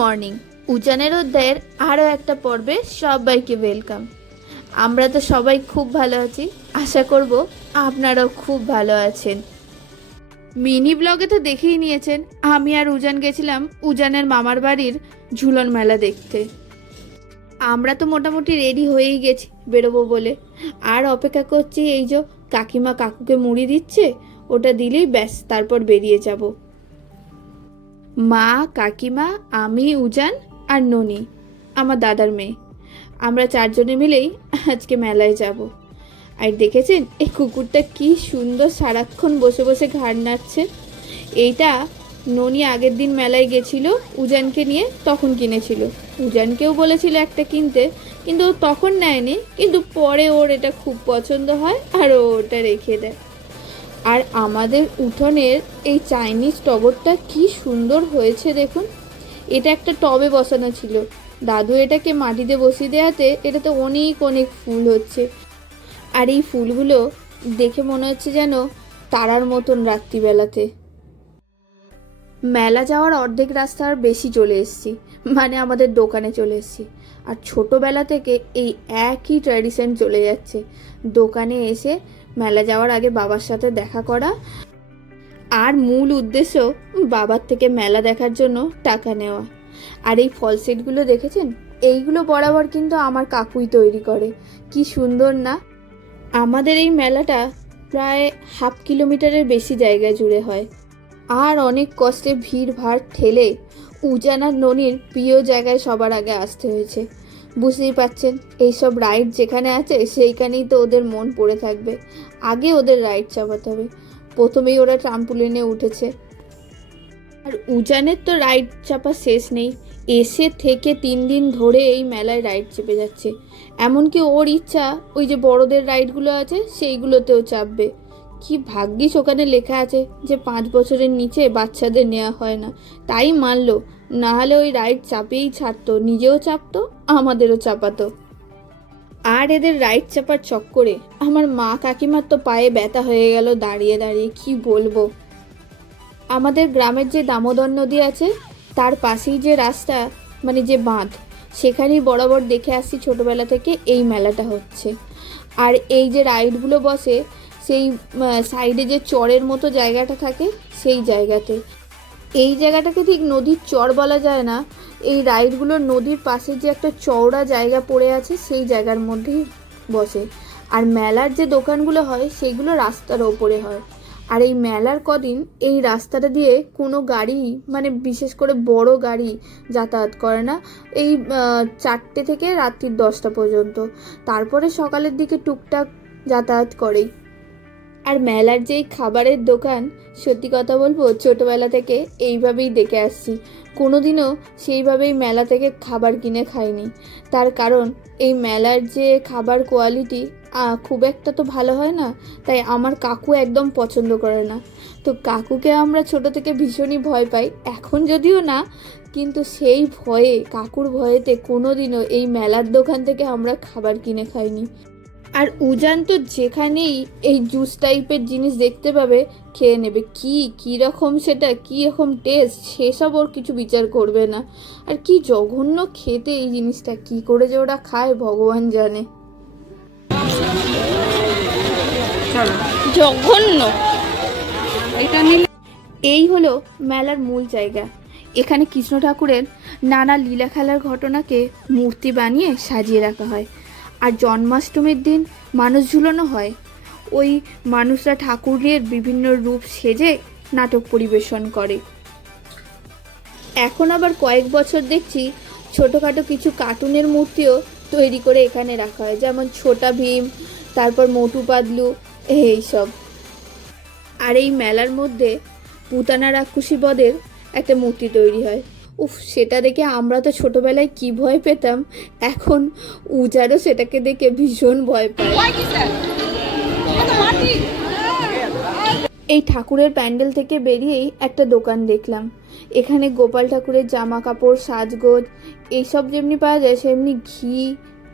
Morning উজানের অধ্যায়ের আরও একটা পর্বে সবাইকে ওয়েলকাম আমরা তো সবাই খুব ভালো আছি। আশা করব আপনারাও খুব ভালো আছেন। মিনি ব্লগে তো দেখেই নিয়েছেন, আমি আর উজান গেছিলাম উজানের মামার বাড়ির ঝুলন মেলা দেখতে। আমরা তো মোটামুটি রেডি হয়েই গেছি বেরোবো বলে। আর অপেক্ষা করছি এই যে কাকিমা কাকুকে মুড়ি দিচ্ছে, ওটা দিলেই ব্যাস, তারপর বেরিয়ে যাব। মা, কাকিমা, আমি, উজান আর ননি, আমার দাদার মেয়ে। আমরা চারজনে মিলেই আজকে মেলায় যাব। আর দেখেছেন, এই কুকুরটা কি সুন্দর সারাক্ষণ বসে বসে ঘাড় নাড়ছে। এইটা ননি আগের দিন মেলায় গেছিল, উজানকে নিয়ে তখন কিনেছিল। উজানকেও বলেছিল একটা কিনতে, কিন্তু তখন নেয়নি, কিন্তু পরে ওর এটা খুব পছন্দ হয় আর ও ওটা রেখে দেয়। আর আমাদের উঠোনের এই চাইনিজ টগরটা কি সুন্দর হয়েছে দেখুন। এটা একটা টবে বসানো ছিল। দাদু এটাকে মাটিতে বসিয়ে দেওয়াতে এটাতে অনেক অনেক ফুল হচ্ছে। আর এই ফুলগুলো দেখে মনে হচ্ছে যেন তারার মতন রাত্রিবেলাতে। মেলা যাওয়ার অর্ধেক রাস্তার বেশি চলে এসেছি মানে আমাদের দোকানে চলে এসেছি। আর ছোটোবেলা থেকে এই একই ট্র্যাডিশন চলে যাচ্ছে। দোকানে এসে মেলা যাওয়ার আগে বাবার সাথে দেখা করা। আর মূল উদ্দেশ্য বাবার থেকে মেলা দেখার জন্য টাকা নেওয়া। আর এই ফল সেটগুলো দেখেছেন? এইগুলো বরাবর কিন্তু আমার কাকুই তৈরি করে। কি সুন্দর না? আমাদের এই মেলাটা প্রায় হাফ কিলোমিটারের বেশি জায়গা জুড়ে হয়। আর অনেক কষ্টে ভিড় ভাড় ঠেলে উজানার ননির প্রিয় জায়গায় সবার আগে আসতে হয়েছে। বুঝতেই পাচ্ছেন এইসব রাইড যেখানে আছে সেইখানেই তো ওদের মন পড়ে থাকবে। আগে ওদের রাইড চাপাতে হবে। প্রথমেই ওরা ট্রাম্পুলিনে উঠেছে। আর উজানের তো রাইড চাপা শেষ নেই। এসে থেকে তিন দিন ধরে এই মেলায় রাইড চেপে যাচ্ছে। এমনকি ওর ইচ্ছা, ওই যে বড়দের রাইডগুলো আছে, সেইগুলোতেও চাপবে। কি ভাগ্যিস ওখানে লেখা আছে যে পাঁচ বছরের নিচে বাচ্চাদের নেওয়া হয় না। তাই মানলো, না হলে ওই রাইড চাপেই ছাড়তো, নিজেও চাপতো, আমাদেরও চাপাতো। আর এদের রাইড চাপার চক্করে আমার মা কাকিমার তো পায়ে ব্যথা হয়ে গেল দাঁড়িয়ে দাঁড়িয়ে, কি বলব? আমাদের গ্রামের যে দামোদর নদী আছে, তার পাশেই যে রাস্তা মানে যে বাঁধ, সেখানেই বরাবর দেখে আসছি ছোটোবেলা থেকে এই মেলাটা হচ্ছে। আর এই যে রাইডগুলো বসে সেই সাইডে যে চরের মতো জায়গাটা থাকে, সেই জায়গাতে। এই জায়গাটাকে ঠিক নদীর চর বলা যায় না। এই রাইডগুলো নদীর পাশে যে একটা চওড়া জায়গা পড়ে আছে, সেই জায়গার মধ্যেই বসে। আর মেলার যে দোকানগুলো হয় সেইগুলো রাস্তার ওপরে হয়। আর এই মেলার কদিন এই রাস্তাটা দিয়ে কোনো গাড়ি মানে বিশেষ করে বড় গাড়ি যাতায়াত করে না। এই চারটে থেকে রাত্রির দশটা পর্যন্ত। তারপরে সকালের দিকে টুকটাক যাতায়াত করেই। আর মেলার যেই খাবারের দোকান, সত্যি কথা বলব, ছোটোবেলা থেকে এইভাবেই দেখে আসছি। কোনোদিনও সেইভাবেই মেলা থেকে খাবার কিনে খাইনি। তার কারণ, এই মেলার যে খাবার কোয়ালিটি খুব একটা তো ভালো হয় না, তাই আমার কাকু একদম পছন্দ করে না। তো কাকুকে আমরা ছোট থেকে ভীষণই ভয় পাই, এখন যদিও না, কিন্তু সেই ভয়ে, কাকুর ভয়েতে কোনোদিনও এই মেলার দোকান থেকে আমরা খাবার কিনে খাইনি। আর উজান তো যেখানেই এই জুস টাইপের জিনিস দেখতে পাবে খেয়ে নেবে। কি কী রকম সেটা কী রকম টেস্ট সেসব ওর কিছু বিচার করবে না। আর কি জঘন্য খেতে এই জিনিসটা কি করে যে ওরা খায় ভগবান জানে। জঘন্য। এই হলো মেলার মূল জায়গা। এখানে কৃষ্ণ ঠাকুরের নানা লীলা খেলার ঘটনাকে মূর্তি বানিয়ে সাজিয়ে রাখা হয়। আর জন্মাষ্টমীর দিন মানুষ ঝুলানো হয়। ওই মানুষরা ঠাকুরের বিভিন্ন রূপ সেজে নাটক পরিবেশন করে। এখন আবার কয়েক বছর দেখছি ছোটোখাটো কিছু কার্টুনের মূর্তিও তৈরি করে এখানে রাখা হয়। যেমন ছোটা ভীম, তারপর মোটু পাতলু এইসব আর এই মেলার মধ্যে পুতানা রাক্ষসী বদের একটা মূর্তি তৈরি হয়। উফ, সেটা দেখে আমরা তো ছোটবেলায় কি ভয় পেতাম, এখন উজারও সেটাকে দেখে ভীষণ ভয় পায় এই ঠাকুরের প্যান্ডেল থেকে বেরিয়েই একটা দোকান দেখলাম। এখানে গোপাল ঠাকুরের জামা কাপড় সাজগোজ, এইসব যেমনি পাওয়া যায়, সেমনি ঘি,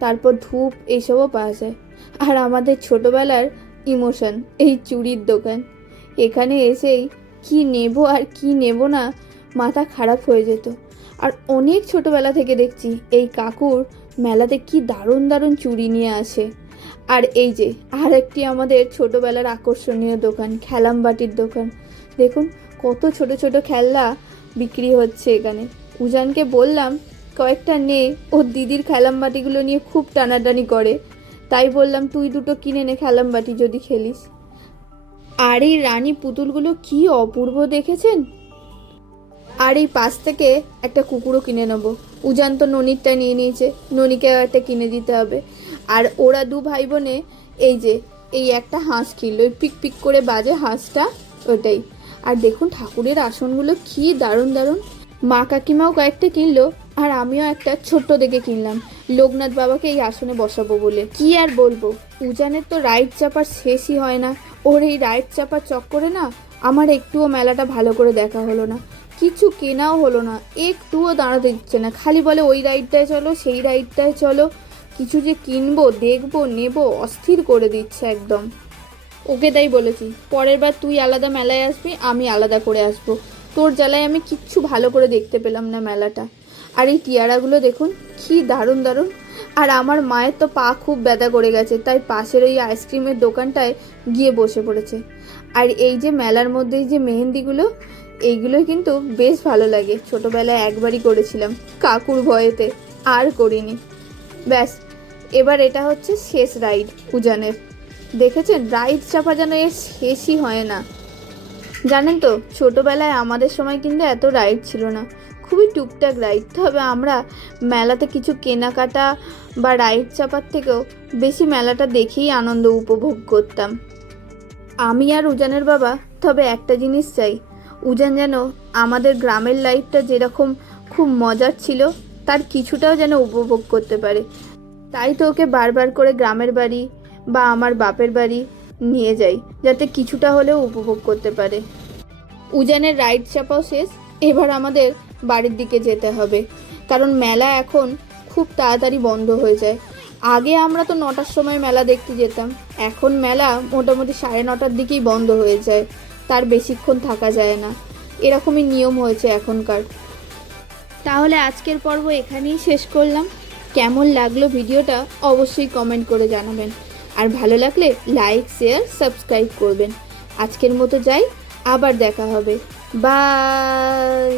তারপর ধূপ, এইসবও পাওয়া যায়। আর আমাদের ছোটবেলার ইমোশন, এই চুড়ির দোকান। এখানে এসেই কি নেব আর কি নেব না মাথা খারাপ হয়ে যেত। আর অনেক ছোটবেলা থেকে দেখছি এই কাকুর মেলাতে কি দারুণ দারুণ চুড়ি নিয়ে আসে। আর এই যে আর একটি আমাদের ছোটবেলার আকর্ষণীয় দোকান, খেলামবাটির দোকান। দেখুন কত ছোট ছোট খেলনা বিক্রি হচ্ছে এখানে। উজানকে বললাম, কয়েকটা নে ওর দিদির খেলামবাটিগুলো নিয়ে খুব টানাটানি করে। তাই বললাম, তুই দুটো কিনে নে খেলামবাটি যদি খেলিস। আর এই রানী, পুতুলগুলো কি অপূর্ব দেখেছেন? আর এই পাশ থেকে একটা কুকুরও কিনে নেব। উজান তো ননিরটা নিয়ে নিয়েছে। ননিকে একটা কিনে দিতে হবে। আর ওরা দু ভাই বোনে এই যে, এই একটা হাঁস কিনলো। ওই পিক পিক করে বাজে হাঁসটা ওটাই। আর দেখুন ঠাকুরের আসনগুলো কি দারুণ দারুণ। মা কাকিমাও কয়েকটা কিনলো আর আমিও একটা ছোট্ট দেখে কিনলাম। লোকনাথ বাবাকে এই আসনে বসাবো বলে। কি আর বলব? উজানের তো রাইড চাপার শেষই হয় না। ওর এই রাইড চাপার চক্করে না আমার একটুও মেলাটা ভালো করে দেখা হলো না। কিছু কেনাও হলো না। একটুও দাঁড়াতে দিচ্ছে না। খালি বলে, ওই রাইডটায় চলো, সেই রাইডটায় চলো। কিছু যে কিনবো, দেখব, নেব, অস্থির করে দিচ্ছে একদম। ওকে তাই বলেছি। পরের বার তুই আলাদা মেলায় আসবি, আমি আলাদা করে আসব। তোর জ্বালায় আমি কিচ্ছু ভালো করে দেখতে পেলাম না মেলাটা। আর এই টিয়ারাগুলো দেখুন, কি দারুণ দারুণ। আর আমার মায়ের তো পা খুব ব্যথা করে গেছে, তাই পাশের ওই আইসক্রিমের দোকানটায় গিয়ে বসে পড়েছে। আর এই যে মেলার মধ্যে এই যে মেহেন্দিগুলো এইগুলো কিন্তু বেশ ভালো লাগে। ছোটোবেলায় একবারই করেছিলাম, কাকুর ভয়েতে। আর করিনি। ব্যাস, এবার এটা হচ্ছে শেষ রাইড উজানের দেখেছেন? রাইড চাপা যেন এর শেষই হয় না। জানেন তো, ছোটোবেলায় আমাদের সময় কিন্তু এত রাইড ছিল না। খুবই টুকটাক রাইড। তবে আমরা মেলাতে কিছু কেনাকাটা বা রাইড চাপার থেকেও বেশি মেলাটা দেখেই আনন্দ উপভোগ করতাম। আমি আর উজানের বাবা তবে একটা জিনিস চাই। উজান যেন আমাদের গ্রামের লাইফটা যেরকম খুব মজার ছিল, তার কিছুটাও যেন উপভোগ করতে পারে। তাই তো ওকে বারবার করে গ্রামের বাড়ি বা আমার বাপের বাড়ি নিয়ে যাই, যাতে কিছুটা হলেও উপভোগ করতে পারে। উজানের রাইড চাপাও শেষ, এবার আমাদের বাড়ির দিকে যেতে হবে। কারণ মেলা এখন খুব তাড়াতাড়ি বন্ধ হয়ে যায়। আগে আমরা তো নটার সময় মেলা দেখতে যেতাম, এখন মেলা মোটামুটি সাড়ে নটার দিকেই বন্ধ হয়ে যায়। তার বেশিক্ষণ থাকা যায় না। এরকমই নিয়ম হয়েছে এখনকার। তাহলে আজকের পর্ব এখানেই শেষ করলাম। কেমন লাগল ভিডিওটা অবশ্যই কমেন্ট করে জানাবেন। আর ভালো লাগলে লাইক শেয়ার সাবস্ক্রাইব করবেন। আজকের মতো যাই, আবার দেখা হবে। বাই